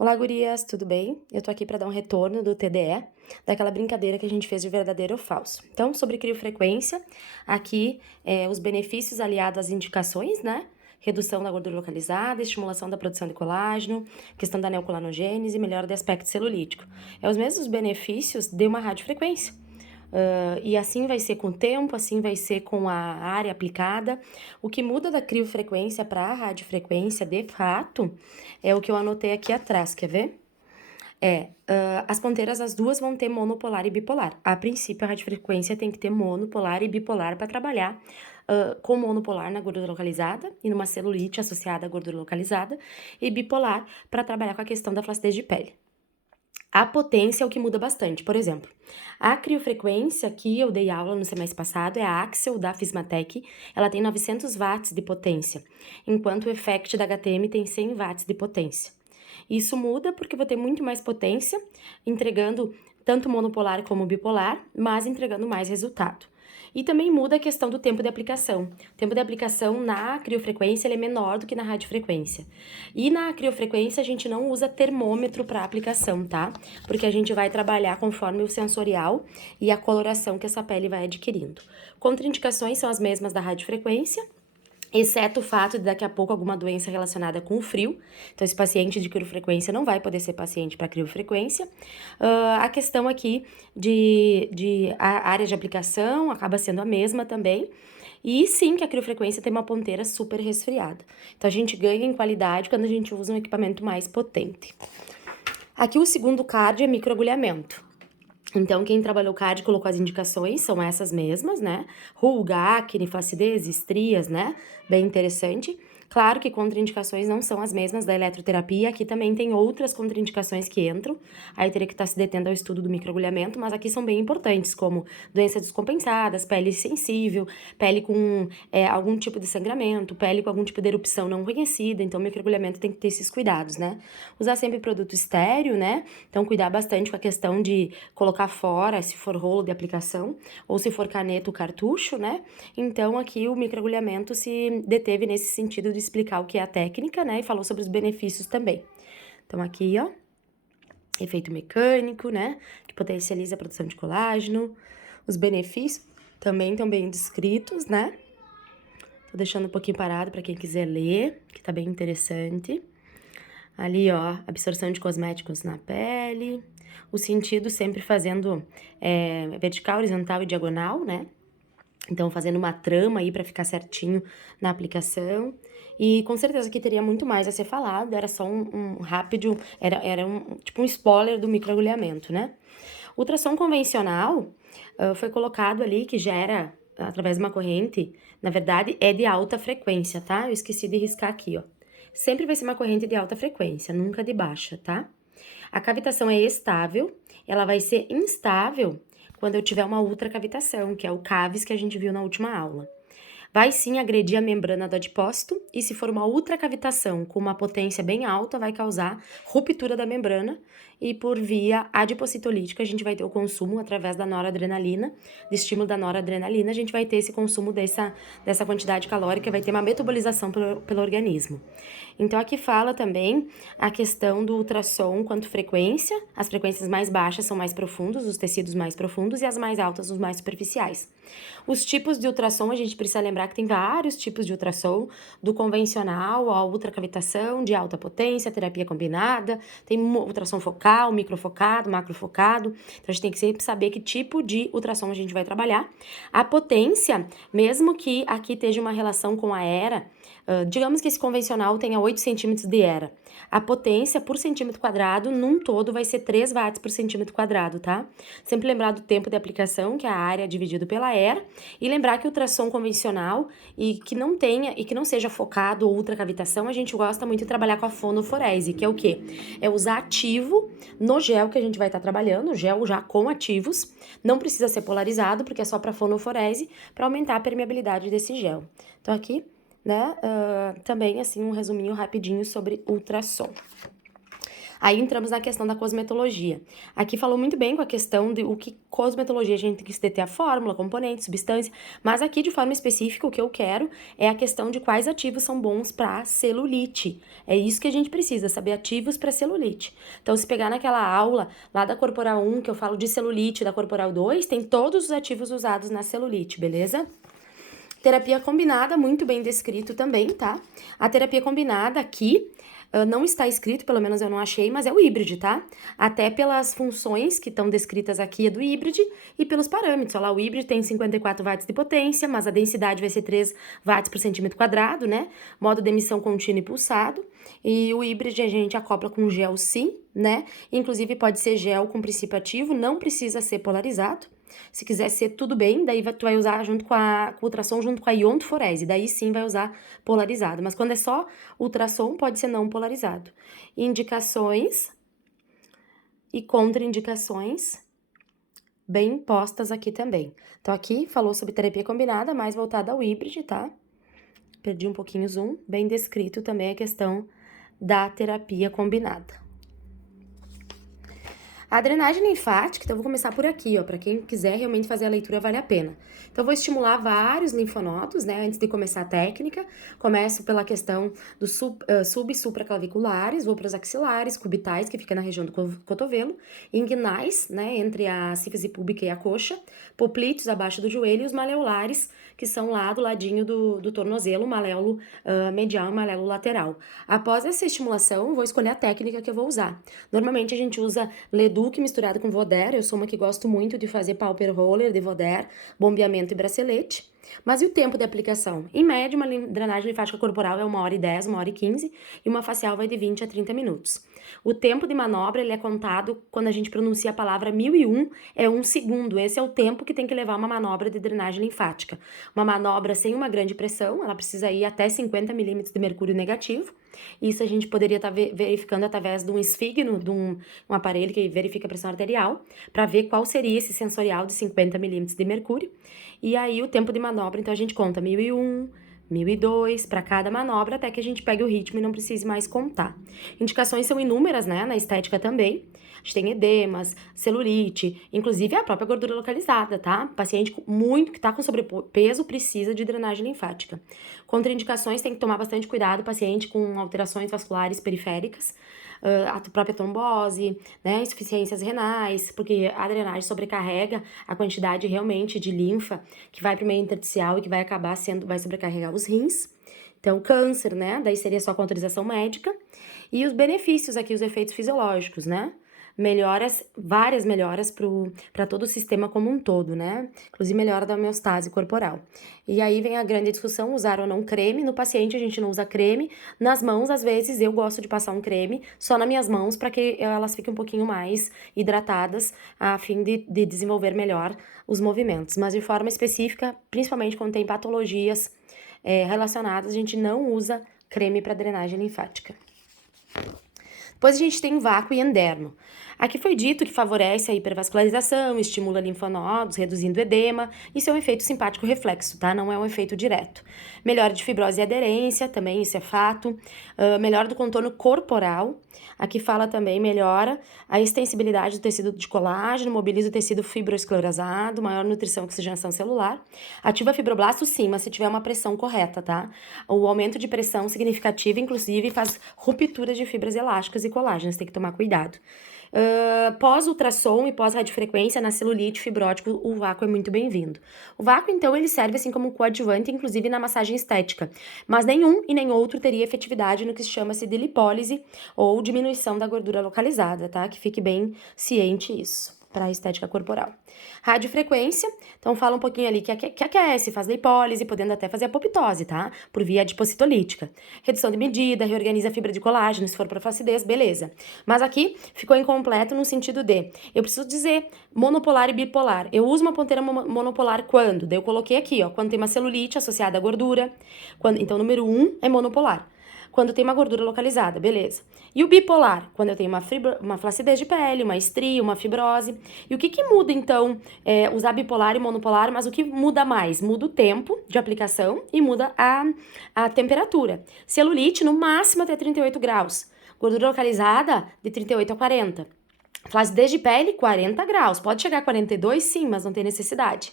Olá, gurias, tudo bem? Eu tô aqui para dar um retorno do TDE, daquela brincadeira que a gente fez de verdadeiro ou falso. Então, sobre criofrequência, aqui os benefícios aliados às indicações, né? Redução da gordura localizada, estimulação da produção de colágeno, questão da neocolanogênese e melhora do aspecto celulítico. É os mesmos benefícios de uma radiofrequência. E assim vai ser com o tempo, assim vai ser com a área aplicada. O que muda da criofrequência para a radiofrequência, de fato, é o que eu anotei aqui atrás, quer ver? As ponteiras, as duas vão ter monopolar e bipolar. A princípio, a radiofrequência tem que ter monopolar e bipolar para trabalhar com monopolar na gordura localizada e numa celulite associada à gordura localizada, e bipolar para trabalhar com a questão da flacidez de pele. A potência é o que muda bastante. Por exemplo, a criofrequência que eu dei aula no semestre passado é a Axel da Fismatec. Ela tem 900 watts de potência, enquanto o Effect da HTM tem 100 watts de potência. Isso muda porque eu vou ter muito mais potência, entregando tanto monopolar como bipolar, mas entregando mais resultado. E também muda a questão do tempo de aplicação. O tempo de aplicação na criofrequência ele é menor do que na radiofrequência. E na criofrequência a gente não usa termômetro para aplicação, tá? Porque a gente vai trabalhar conforme o sensorial e a coloração que essa pele vai adquirindo. Contraindicações são as mesmas da radiofrequência, exceto o fato de daqui a pouco alguma doença relacionada com o frio. Então, esse paciente de criofrequência não vai poder ser paciente para criofrequência. A questão aqui a área de aplicação acaba sendo a mesma também. E sim que a criofrequência tem uma ponteira super resfriada. Então, a gente ganha em qualidade quando a gente usa um equipamento mais potente. Aqui o segundo card é microagulhamento. Então, quem trabalhou CAD colocou as indicações, são essas mesmas, né? Ruga, acne, flacidez, estrias, né? Bem interessante. Claro que contraindicações não são as mesmas da eletroterapia, aqui também tem outras contraindicações que entram, aí teria que estar se detendo ao estudo do microagulhamento, mas aqui são bem importantes, como doenças descompensadas, pele sensível, pele com algum tipo de sangramento, pele com algum tipo de erupção não conhecida, então o microagulhamento tem que ter esses cuidados, né? Usar sempre produto estéreo, né? Então cuidar bastante com a questão de colocar fora, se for rolo de aplicação, ou se for caneta, o cartucho, né? Então, aqui o microagulhamento se deteve nesse sentido de explicar o que é a técnica, né? E falou sobre os benefícios também. Então, aqui, ó, efeito mecânico, né? Que potencializa a produção de colágeno. Os benefícios também estão bem descritos, né? Tô deixando um pouquinho parado para quem quiser ler, que tá bem interessante. Ali, ó, absorção de cosméticos na pele. O sentido sempre fazendo vertical, horizontal e diagonal, né? Então, fazendo uma trama aí para ficar certinho na aplicação. E com certeza que teria muito mais a ser falado, era só um rápido, era tipo um spoiler do microagulhamento, né? Ultrassom convencional foi colocado ali que gera através de uma corrente, na verdade é de alta frequência, tá? Eu esqueci de riscar aqui, ó. Sempre vai ser uma corrente de alta frequência, nunca de baixa, tá? A cavitação é estável, ela vai ser instável quando eu tiver uma ultracavitação, que é o CAVIS que a gente viu na última aula. Vai sim agredir a membrana do adipócito e se for uma ultracavitação com uma potência bem alta, vai causar ruptura da membrana e por via adipocitolítica a gente vai ter o consumo através da noradrenalina, de estímulo da noradrenalina, a gente vai ter esse consumo dessa quantidade calórica, vai ter uma metabolização pelo organismo. Então aqui fala também a questão do ultrassom quanto frequência, as frequências mais baixas são mais profundos, os tecidos mais profundos e as mais altas os mais superficiais. Os tipos de ultrassom, a gente precisa lembrar que tem vários tipos de ultrassom, do convencional à ultracavitação, de alta potência, terapia combinada, tem ultrassom focal, microfocado, macrofocado, então a gente tem que sempre saber que tipo de ultrassom a gente vai trabalhar. A potência, mesmo que aqui esteja uma relação com a ERA, digamos que esse convencional tenha 8 centímetros de ERA, a potência por centímetro quadrado, num todo, vai ser 3 watts por centímetro quadrado, tá? Sempre lembrar do tempo de aplicação, que é a área dividido pela ERA, e lembrar que o ultrassom convencional e que não seja focado ou ultracavitação, a gente gosta muito de trabalhar com a fonoforese, que é o quê? É usar ativo no gel que a gente vai estar trabalhando, gel já com ativos, não precisa ser polarizado, porque é só para fonoforese, para aumentar a permeabilidade desse gel. Então aqui, né, também assim um resuminho rapidinho sobre ultrassom. Aí entramos na questão da cosmetologia. Aqui falou muito bem com a questão de o que cosmetologia a gente tem que ter a fórmula, componente, substância, mas aqui de forma específica o que eu quero é a questão de quais ativos são bons para celulite. É isso que a gente precisa, saber ativos para celulite. Então, se pegar naquela aula lá da Corporal 1, que eu falo de celulite, da Corporal 2, tem todos os ativos usados na celulite, beleza? Terapia combinada, muito bem descrito também, tá? A terapia combinada aqui não está escrito, pelo menos eu não achei, mas é o híbrido, tá? Até pelas funções que estão descritas aqui é do híbrido e pelos parâmetros. Olha lá, o híbrido tem 54 watts de potência, mas a densidade vai ser 3 watts por centímetro quadrado, né? Modo de emissão contínuo e pulsado. E o híbrido a gente acopla com gel sim, né? Inclusive pode ser gel com princípio ativo, não precisa ser polarizado. Se quiser ser tudo bem, daí tu vai usar junto com o ultrassom, junto com a iontoforese, daí sim vai usar polarizado. Mas quando é só ultrassom, pode ser não polarizado. Indicações e contraindicações bem postas aqui também. Então aqui falou sobre terapia combinada, mais voltada ao híbrido, tá? Perdi um pouquinho o zoom, bem descrito também a questão da terapia combinada. A drenagem linfática, então eu vou começar por aqui, ó, para quem quiser realmente fazer a leitura vale a pena. Então eu vou estimular vários linfonodos, né, antes de começar a técnica. Começo pela questão dos sub e supraclaviculares, vou para os axilares, cubitais, que fica na região do cotovelo, inguinais, né, entre a sífise púbica e a coxa, poplíteos abaixo do joelho e os maleolares, que são lá do ladinho do tornozelo, maléolo medial e maléolo lateral. Após essa estimulação, vou escolher a técnica que eu vou usar. Normalmente a gente usa Leduc misturado com Voder, eu sou uma que gosto muito de fazer Pauper Roller de Voder, bombeamento e bracelete. Mas e o tempo de aplicação? Em média, uma drenagem linfática corporal é 1h10, 1h15 e uma facial vai de 20 a 30 minutos. O tempo de manobra ele é contado quando a gente pronuncia a palavra 1001, é 1 segundo. Esse é o tempo que tem que levar uma manobra de drenagem linfática. Uma manobra sem uma grande pressão, ela precisa ir até 50 milímetros de mercúrio negativo. Isso a gente poderia estar verificando através de um esfigno, de um aparelho que verifica a pressão arterial, para ver qual seria esse sensorial de 50 milímetros de mercúrio. E aí o tempo de manobra, então a gente conta 1001, 1002 para cada manobra, até que a gente pegue o ritmo e não precise mais contar. Indicações são inúmeras, né, na estética também. A gente tem edemas, celulite, inclusive a própria gordura localizada, tá? Paciente muito que tá com sobrepeso precisa de drenagem linfática. Contraindicações, tem que tomar bastante cuidado, paciente com alterações vasculares periféricas, a própria trombose, né, insuficiências renais, porque a drenagem sobrecarrega a quantidade realmente de linfa que vai para o meio intersticial e que vai acabar vai sobrecarregar os rins. Então, câncer, né, daí seria só com autorização médica. E os benefícios aqui, os efeitos fisiológicos, né? Melhoras, várias melhoras para todo o sistema como um todo, né? Inclusive melhora da homeostase corporal. E aí vem a grande discussão, usar ou não creme. No paciente a gente não usa creme. Nas mãos, às vezes, eu gosto de passar um creme só nas minhas mãos para que elas fiquem um pouquinho mais hidratadas, a fim de desenvolver melhor os movimentos. Mas de forma específica, principalmente quando tem patologias relacionadas, a gente não usa creme para drenagem linfática. Depois a gente tem vácuo e endermo. Aqui foi dito que favorece a hipervascularização, estimula linfonodos, reduzindo edema. Isso é um efeito simpático reflexo, tá? Não é um efeito direto. Melhora de fibrose e aderência, também isso é fato. Melhora do contorno corporal. Aqui fala também melhora a extensibilidade do tecido de colágeno, mobiliza o tecido fibroesclerosado, maior nutrição e oxigenação celular. Ativa fibroblasto, sim, mas se tiver uma pressão correta, tá? O aumento de pressão significativa, inclusive, faz rupturas de fibras elásticas e colágenos, tem que tomar cuidado. Pós-ultrassom e pós-radiofrequência na celulite fibrótico, o vácuo é muito bem-vindo. O vácuo, então, ele serve assim como coadjuvante, inclusive na massagem estética, mas nenhum e nem outro teria efetividade no que se chama-se de lipólise ou diminuição da gordura localizada, tá? Que fique bem ciente isso. Para a estética corporal. Radiofrequência, então fala um pouquinho ali que aquece, faz lipólise, podendo até fazer apoptose, tá? Por via adipocitolítica. Redução de medida, reorganiza a fibra de colágeno, se for para flacidez, beleza. Mas aqui ficou incompleto no sentido de, eu preciso dizer monopolar e bipolar. Eu uso uma ponteira monopolar quando? Daí eu coloquei aqui, ó, quando tem uma celulite associada à gordura. Então, número 1 é monopolar. Quando tem uma gordura localizada, beleza. E o bipolar? Quando eu tenho uma flacidez de pele, uma estria, uma fibrose. E o que muda, então, usar bipolar e monopolar, mas o que muda mais? Muda o tempo de aplicação e muda a temperatura. Celulite, no máximo até 38 graus. Gordura localizada, de 38 a 40. Flacidez de pele, 40 graus. Pode chegar a 42, sim, mas não tem necessidade.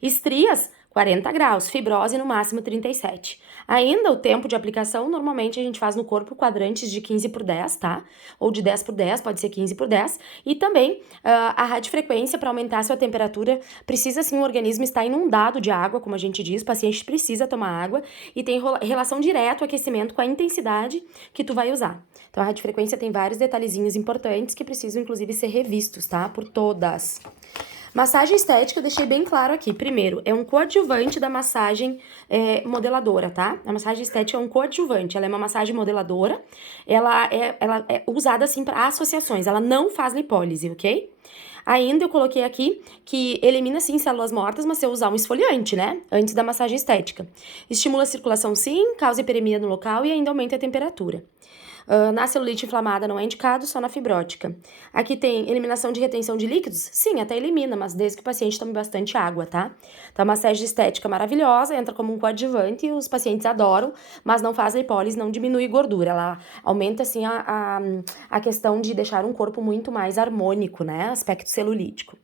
Estrias, 40 graus. Fibrose, no máximo, 37. Ainda o tempo de aplicação, normalmente a gente faz no corpo quadrantes de 15 por 10, tá? Ou de 10 por 10, pode ser 15 por 10. E também a radiofrequência, para aumentar a sua temperatura, precisa sim o organismo estar inundado de água, como a gente diz, o paciente precisa tomar água e tem relação direta o aquecimento com a intensidade que tu vai usar. Então a radiofrequência tem vários detalhezinhos importantes que precisam inclusive ser revistos, tá? Por todas. Massagem estética, eu deixei bem claro aqui. Primeiro, é um coadjuvante da massagem modeladora, tá? A massagem estética é um coadjuvante, ela é uma massagem modeladora, ela é usada assim para associações, ela não faz lipólise, ok? Ainda eu coloquei aqui que elimina sim células mortas, mas se eu usar um esfoliante, né? Antes da massagem estética. Estimula a circulação sim, causa hiperemia no local e ainda aumenta a temperatura. Na celulite inflamada não é indicado, só na fibrótica. Aqui tem eliminação de retenção de líquidos? Sim, até elimina, mas desde que o paciente tome bastante água, tá? Então, a massagem estética maravilhosa, entra como um coadjuvante e os pacientes adoram, mas não faz lipólise, não diminui gordura. Ela aumenta, assim, a questão de deixar um corpo muito mais harmônico, né? Aspecto celulítico.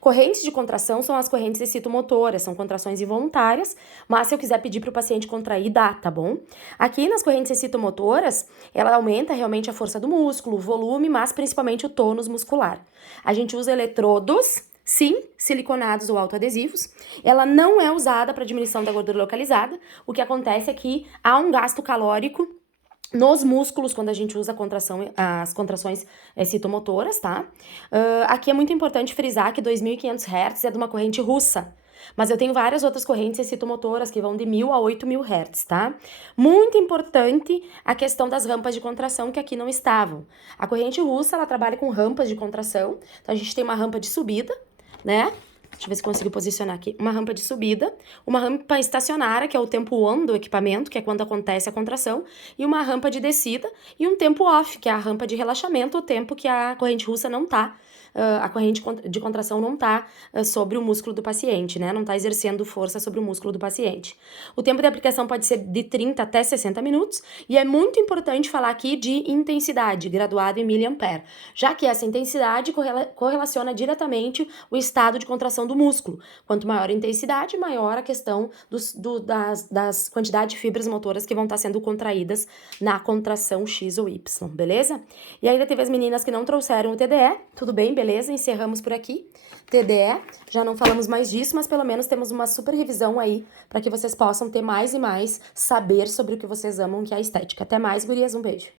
Correntes de contração são as correntes excitomotoras, são contrações involuntárias, mas se eu quiser pedir para o paciente contrair, dá, tá bom? Aqui nas correntes excitomotoras, ela aumenta realmente a força do músculo, o volume, mas principalmente o tônus muscular. A gente usa eletrodos, sim, siliconados ou autoadesivos. Ela não é usada para diminuição da gordura localizada. O que acontece é que há um gasto calórico nos músculos, quando a gente usa as contrações excitomotoras, tá? Aqui é muito importante frisar que 2.500 Hz é de uma corrente russa. Mas eu tenho várias outras correntes excitomotoras que vão de 1.000 a 8.000 Hz, tá? Muito importante a questão das rampas de contração que aqui não estavam. A corrente russa, ela trabalha com rampas de contração. Então, a gente tem uma rampa de subida, né? Deixa eu ver se consigo posicionar aqui. Uma rampa de subida, uma rampa estacionária, que é o tempo on do equipamento, que é quando acontece a contração, e uma rampa de descida, e um tempo off, que é a rampa de relaxamento, o tempo que a corrente russa não tá, a corrente de contração não tá sobre o músculo do paciente, né? Não tá exercendo força sobre o músculo do paciente. O tempo de aplicação pode ser de 30 até 60 minutos, e é muito importante falar aqui de intensidade, graduado em miliampere, já que essa intensidade correlaciona diretamente o estado de contração do músculo. Quanto maior a intensidade, maior a questão das quantidades de fibras motoras que vão estar sendo contraídas na contração X ou Y, beleza? E ainda teve as meninas que não trouxeram o TDE, tudo bem, beleza? Encerramos por aqui. TDE, já não falamos mais disso, mas pelo menos temos uma super revisão aí para que vocês possam ter mais e mais saber sobre o que vocês amam, que é a estética. Até mais, gurias, um beijo.